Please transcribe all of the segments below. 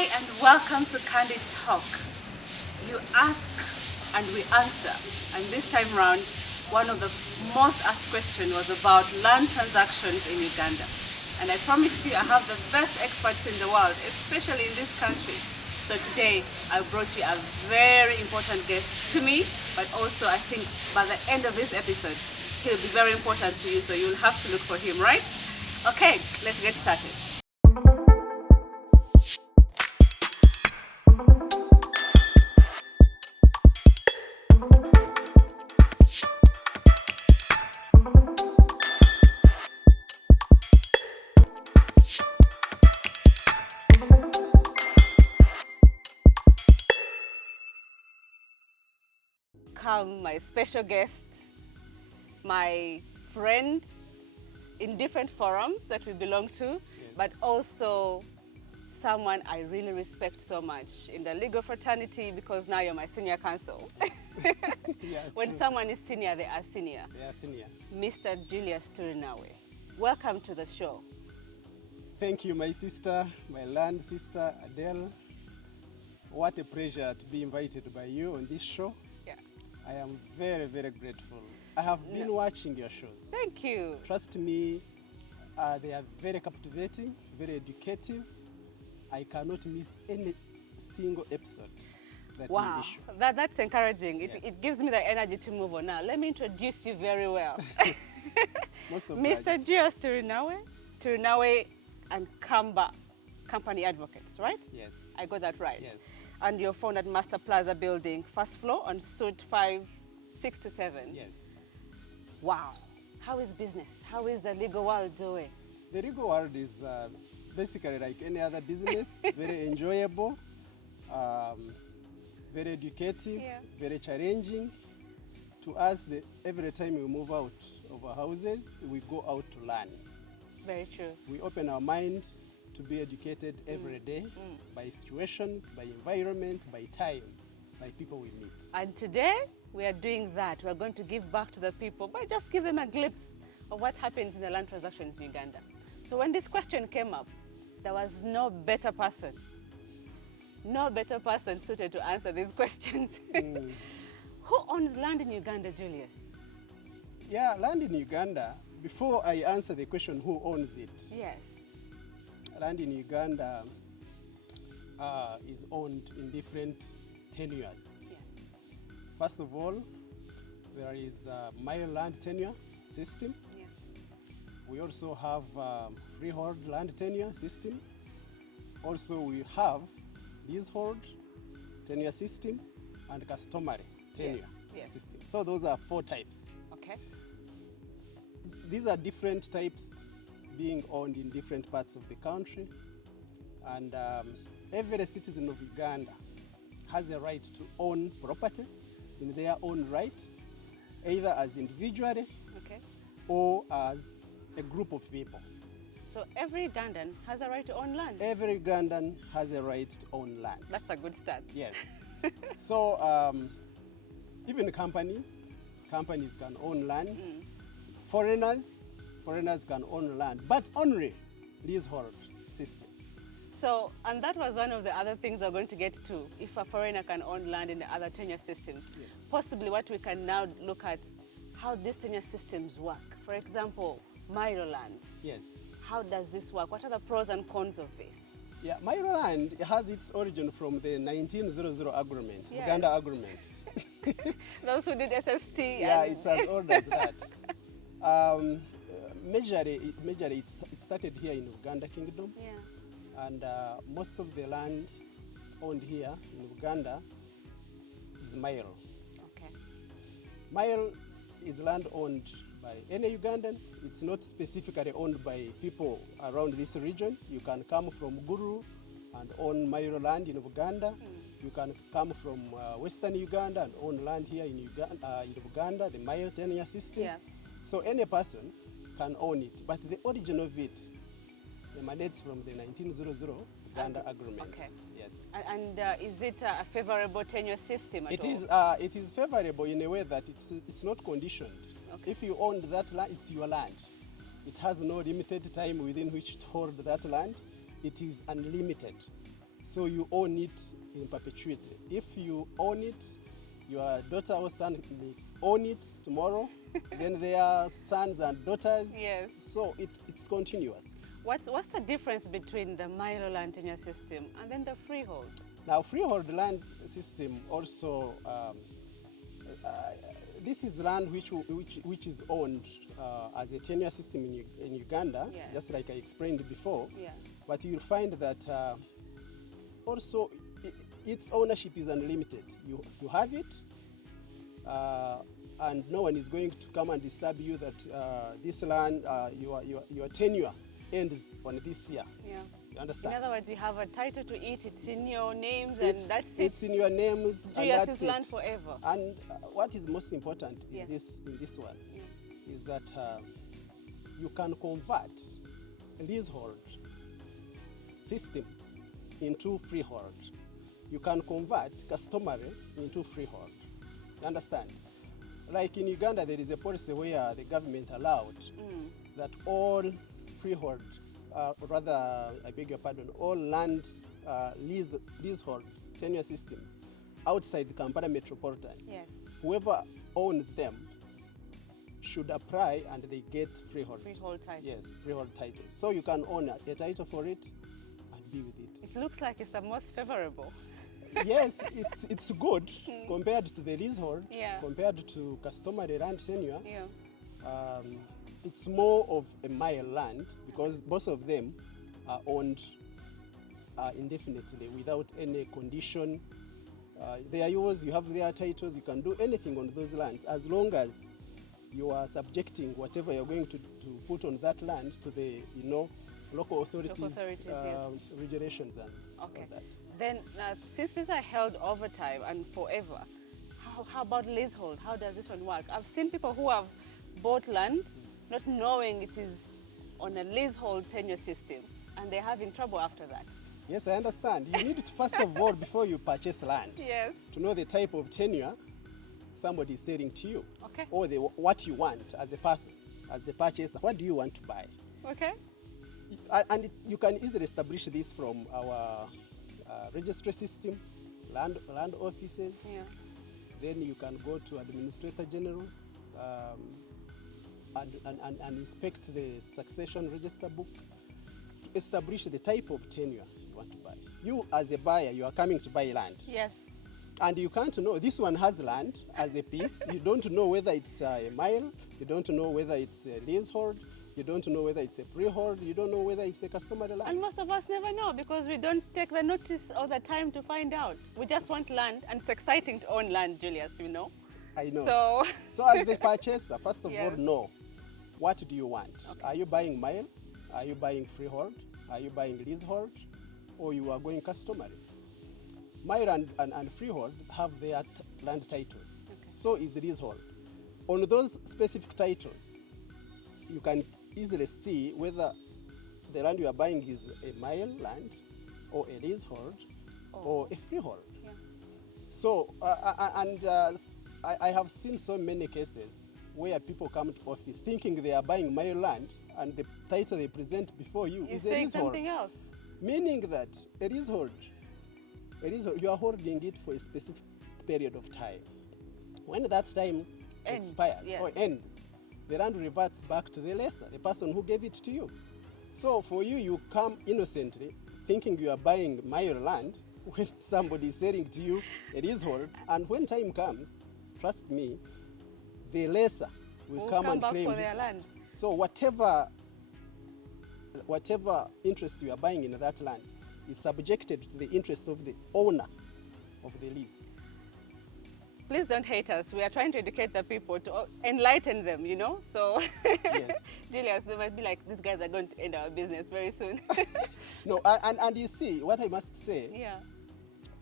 Hi and welcome to Candid Talk. You ask and we answer. And this time round, one of the most asked questions was about land transactions in Uganda. And I promise you I have the best experts in the world, especially in this country. So today I brought you a very important guest to me, but also I think by the end of this episode, he'll be very important to you, so you'll have to look for him, right? Okay, let's get started. Come, my special guest, my friend in different forums that we belong to, yes, but also someone I really respect so much in the legal fraternity, because now you're my senior counsel. Yes. Yeah, when true. Someone is senior, they are senior. They are senior. Mr. Julius Turinawe, welcome to the show. Thank you, my sister, my land sister, Adelle. What a pleasure to be invited by you on this show. Yeah. I am very, very grateful. I have been watching your shows. Thank you. Trust me, they are very captivating, very educative. I cannot miss any single episode that you issue. That's encouraging. Yes. It gives me the energy to move on. Now, let me introduce you very well. Mr. Julius Turinawe and Kamba Company Advocates, right? Yes. I got that right? Yes. And you're found at Master Plaza Building, first floor on Suite 5-6-7. Yes. Wow. How is business? How is the legal world doing? The legal world is basically like any other business, very enjoyable, very educative, very challenging. To us, every time we move out of our houses, we go out to learn. Very true. We open our mind to be educated every day by situations, by environment, by time, by people we meet. And today, we are doing that. We are going to give back to the people, but just give them a glimpse of what happens in the land transactions in Uganda. So when this question came up, there was no better person suited to answer these questions. Who owns land in Uganda, Julius? Yeah, land in Uganda, before I answer the question who owns it. Yes. Land in Uganda is owned in different tenures. Yes. First of all, there is Myroland tenure system. Yeah. We also have freehold land tenure system. Also, we have leasehold tenure system and customary tenure system. So those are 4 types. Okay. These are different types being owned in different parts of the country, and every citizen of Uganda has a right to own property in their own right, either as individually or as a group of people. So every Ugandan has a right to own land? Every Ugandan has a right to own land. That's a good start. Yes. So even companies can own land. Foreigners can own land, but only leasehold system. So, and that was one of the other things we're going to get to, if a foreigner can own land in the other tenure systems. Yes. Possibly what we can now look at, how these tenure systems work. For example, Myroland. Yes. How does this work? What are the pros and cons of this? Yeah, Myroland has its origin from the 1900 agreement, Uganda agreement. Those who did SST. Yeah, it's as old as that. Majorly, it started here in Uganda Kingdom. Yeah. And most of the land owned here in Uganda is Myro. Okay. Myro is land owned by any Ugandan. It's not specifically owned by people around this region. You can come from Guru and own Myro land in Uganda. You can come from Western Uganda and own land here in Uganda, the Myro tenure system. Yes. So any person can own it, but the origin of it emanates from the 1900 Uganda agreement. Okay. Yes. And is it a favorable tenure system at all? It is favorable in a way that it's not conditioned. Okay. If you own that land, it's your land. It has no limited time within which to hold that land. It is unlimited. So you own it in perpetuity. If you own it, your daughter or son may own it tomorrow, then their sons and daughters. Yes. So it's continuous. What's the difference between the Myroland tenure system and then the freehold? Now, freehold land system also, this is land which is owned as a tenure system in Uganda, Yes. just like I explained before. Yeah. But you'll find that also its ownership is unlimited. You have it, and no one is going to come and disturb you that this land, your tenure ends on this year. Yeah. You understand? In other words, you have a title to it, it's in your names, and that's it. It's in your names, and Julius that's is land it. forever. And what is most important in Yes. this one Yeah. is that you can convert leasehold system into freehold. You can convert customary into freehold. You understand? Like in Uganda, there is a policy where the government allowed that all freehold, rather, I beg your pardon, all land leasehold tenure systems outside the Kampala metropolitan, Yes. whoever owns them should apply and they get freehold. Freehold title. Yes, freehold titles. So you can own a title for it and be with it. It looks like it's the most favorable. Yes, it's good compared to the leasehold, Yeah. compared to customary land tenure. Yeah. It's more of a mile land because both of them are owned indefinitely without any condition. They are yours, you have their titles, you can do anything on those lands as long as you are subjecting whatever you're going to put on that land to the local authorities, yes. regulations and Okay. all that. Then, since these are held over time and forever, how about leasehold? How does this one work? I've seen people who have bought land not knowing it is on a leasehold tenure system, and they're having trouble after that. Yes, I understand. You need to, first of all, before you purchase land, Yes. to know the type of tenure somebody is selling to you. Okay. Or what you want as a person, as the purchaser. What do you want to buy? Okay. And you can easily establish this from our registry system, land offices. Yeah. Then you can go to Administrator General and inspect the succession register book to establish the type of tenure you want to buy. You, as a buyer, you are coming to buy land. Yes. And you can't know, this one has land as a piece. You don't know whether it's a mile, you don't know whether it's a leasehold, you don't know whether it's a freehold, you don't know whether it's a customary land. And most of us never know because we don't take the notice or the time to find out. We just want land, and it's exciting to own land, Julius, you know. I know. So as the purchaser, first of Yes. all, know what do you want. Okay. Are you buying mile? Are you buying freehold? Are you buying leasehold? Or you are going customary? Mile and freehold have their land titles. Okay. So is leasehold. On those specific titles, you can easily see whether the land you are buying is a mile land or a leasehold or a freehold. Yeah. So, I have seen so many cases where people come to office thinking they are buying mile land and the title they present before you You're is a saying leasehold. something else. Meaning that a leasehold, you are holding it for a specific period of time. When that time expires yes. or ends, the land reverts back to the lessor, the person who gave it to you. So for you, you come innocently thinking you are buying mile land when somebody is selling to you a leasehold, and when time comes, trust me, the lessor will come and back claim for his their land. So whatever interest you are buying in that land is subjected to the interest of the owner of the lease. Please don't hate us. We are trying to educate the people, to enlighten them, you know? So, Yes. Julius, they might be like, these guys are going to end our business very soon. No, and you see, what I must say, Yeah.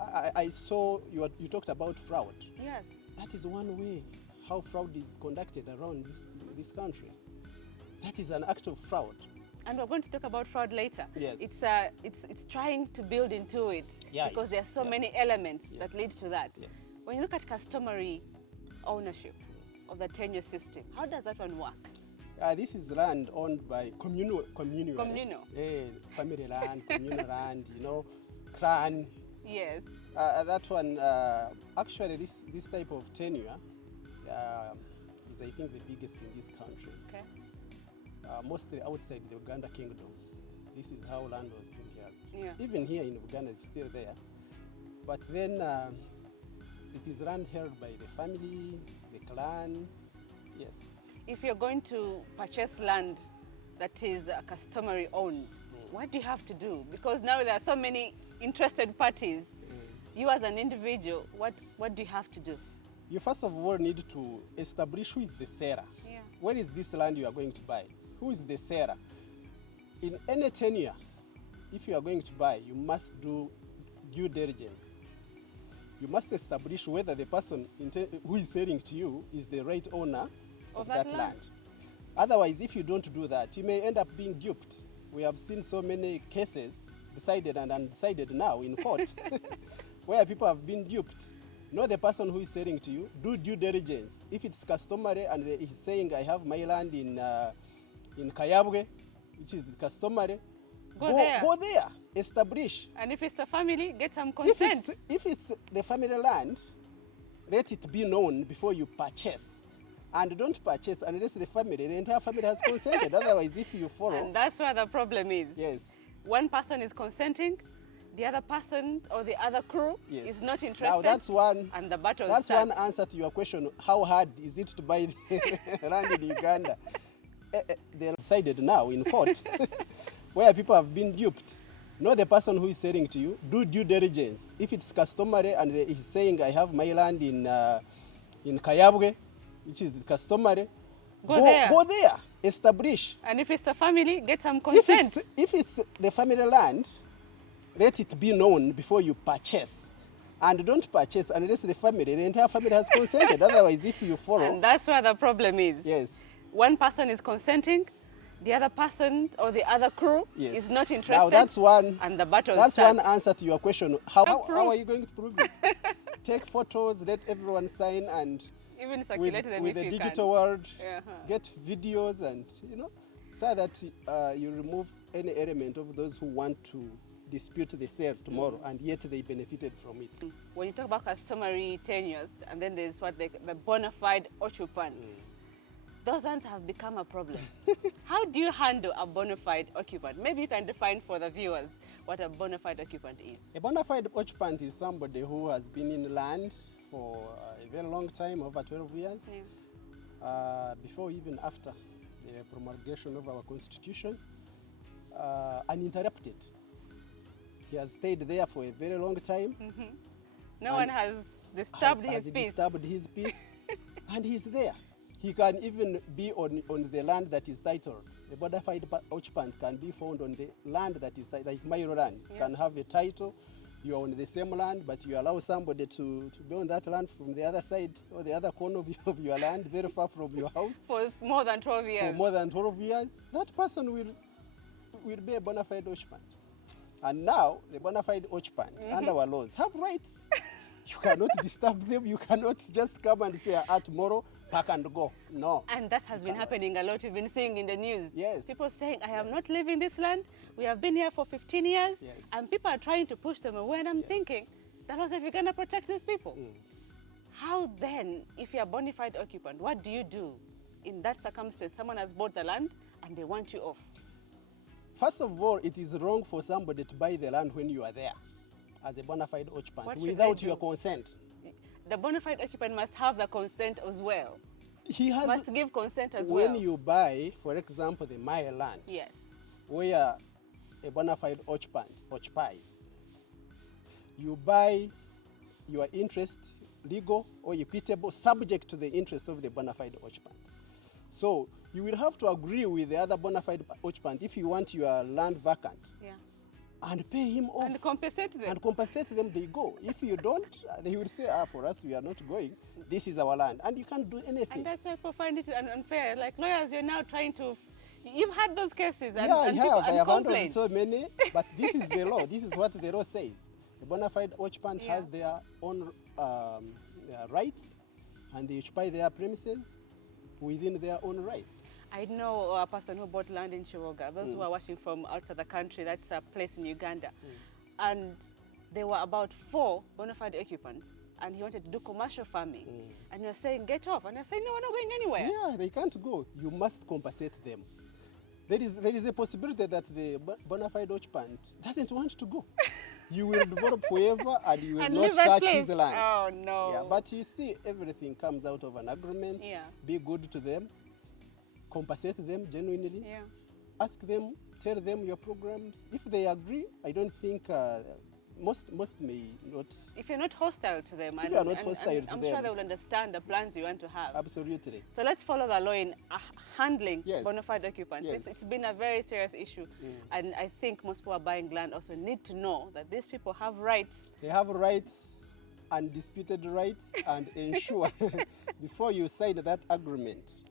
I saw you talked about fraud. Yes. That is one way how fraud is conducted around this country. That is an act of fraud. And we're going to talk about fraud later. Yes. It's trying to build into it because there are so many elements that lead to that. Yes. When you look at customary ownership of the tenure system, how does that one work? This is land owned by communal. Communal. Family land, communal land, clan. Yes. That one, actually, this type of tenure is, I think, the biggest in this country. Okay. Mostly outside the Uganda kingdom. This is how land was being held. Yeah. Even here in Uganda, it's still there. But then it is land held by the family, the clans. Yes. If you're going to purchase land that is customary owned, what do you have to do? Because now there are so many interested parties. You as an individual, what do you have to do? You first of all need to establish who is the seller. Yeah. Where is this land you are going to buy? Who is the seller? In any tenure, if you are going to buy, you must do due diligence. You must establish whether the person who is selling to you is the right owner of that land. Otherwise, if you don't do that, you may end up being duped. We have seen so many cases decided and undecided now in court where people have been duped. Know the person who is selling to you, do due diligence. If it's customary and he's saying, I have my land in Kayabwe, which is customary, go there, establish. And if it's the family, get some consent. If it's the family land, let it be known before you purchase. And don't purchase unless the entire family has consented. Otherwise, if you follow... And that's where the problem is. Yes. One person is consenting, the other person or the other crew is not interested. Now that's one, and the battle that's starts. one answer to your question, how hard is it to buy the land in Uganda? They decided now in court where people have been duped. Know the person who is selling to you, do due diligence. If it's customary and he's saying, I have my land in Kayabwe, which is customary, go there, establish. And if it's the family, get some consent. If it's the family land, let it be known before you purchase. And don't purchase unless the entire family has consented. Otherwise, if you follow... And that's where the problem is. Yes. One person is consenting, the other person or the other crew is not interested. Now that's one, and the battle that's starts. one answer to your question. How are you going to prove it? Take photos, let everyone sign, and even circulate them with if the you digital world, get videos, and so that you remove any element of those who want to dispute the sale tomorrow, and yet they benefited from it. When you talk about customary tenures, and then there's what the bona fide occupants, those ones have become a problem. How do you handle a bona fide occupant? Maybe you can define for the viewers what a bona fide occupant is. A bona fide occupant is somebody who has been in land for a very long time, over 12 years, before even after the promulgation of our constitution, uninterrupted. He has stayed there for a very long time. No one has disturbed his peace. And he's there. He can even be on the land that is titled. A bona fide occupant can be found on the land that is like Myroland. You can have a title, you are on the same land, but you allow somebody to be on that land from the other side or the other corner of your land, very far from your house. For more than 12 years. For more than 12 years. That person will be a bona fide occupant. And now, the bona fide occupant, under our laws, have rights. You cannot disturb them. You cannot just come and say, tomorrow, pack and go. No. And that has been happening a lot. We've been seeing in the news. Yes. People saying, I am not leaving this land. We have been here for 15 years. Yes. And people are trying to push them away. And I'm thinking, that was if you're going to protect these people. How then, if you're a bona fide occupant, what do you do in that circumstance? Someone has bought the land and they want you off. First of all, it is wrong for somebody to buy the land when you are there as a bona fide occupant without your consent. The bona fide occupant must have the consent as well. He must give consent as well. When you buy, for example, the Myroland, where a bona fide occupant occupies, you buy your interest, legal or equitable, subject to the interest of the bona fide occupant. So you will have to agree with the other bona fide occupant if you want your land vacant. And pay him off. And compensate them. And compensate them, they go. If you don't, they will say, for us, we are not going. This is our land. And you can't do anything. And that's why people find it unfair. Like lawyers, you're now trying to... You've had those cases. And I have handled so many. But this is the law. This is what the law says. The bona fide occupant has their own rights. And they occupy their premises within their own rights. I know a person who bought land in Chiwoga. Those who are watching from outside the country, that's a place in Uganda. And there were about 4 bona fide occupants, and he wanted to do commercial farming. And you're saying, get off. And you're saying, no, we're not going anywhere. Yeah, they can't go. You must compensate them. There is a possibility that the bona fide occupant doesn't want to go. You will develop wherever and you will And not touch his land. Oh, no. Yeah, but you see, everything comes out of an agreement. Yeah. Be good to them. Compensate them genuinely. Yeah. Ask them, tell them your programs. If they agree, I don't think most may not. If you're not hostile to them, If you are not hostile to I'm them. sure they will understand the plans you want to have. Absolutely. So let's follow the law in handling Yes. bona fide occupants. Yes. It's been a very serious issue. And I think most people are buying land also need to know that these people have rights. They have rights, undisputed rights, and ensure before you sign that agreement.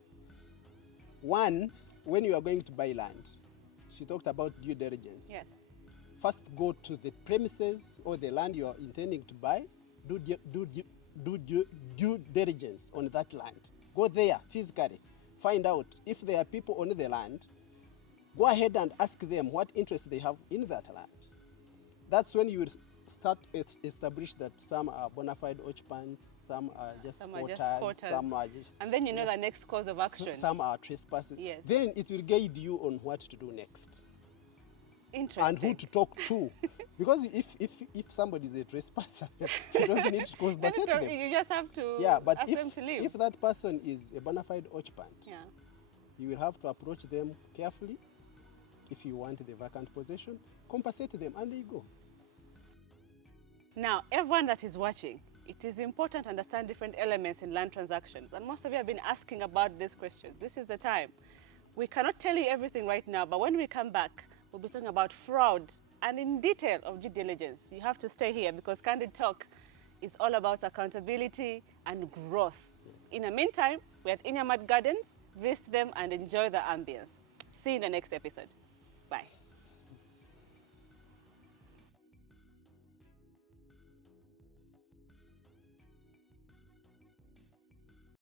One, when you are going to buy land, she talked about due diligence. Yes. First, go to the premises or the land you are intending to buy. Do due diligence on that land. Go there physically. Find out if there are people on the land. Go ahead and ask them what interest they have in that land. That's when you will start to establish that some are bona fide occupants, some are just squatters, some are just... And then you know the next course of action. Some are trespassers. Yes. Then it will guide you on what to do next. Interesting. And who to talk to. Because if somebody is a trespasser, you don't need to compensate them. You just have to but ask them to leave. if that person is a bona fide occupant, Yeah. you will have to approach them carefully. If you want the vacant possession, compensate them and they go. Now, everyone that is watching, it is important to understand different elements in land transactions. And most of you have been asking about this question. This is the time. We cannot tell you everything right now, but when we come back, we'll be talking about fraud and in detail of due diligence. You have to stay here because Candid Talk is all about accountability and growth. Yes. In the meantime, we're at Inyamat Gardens. Visit them and enjoy the ambience. See you in the next episode. Bye.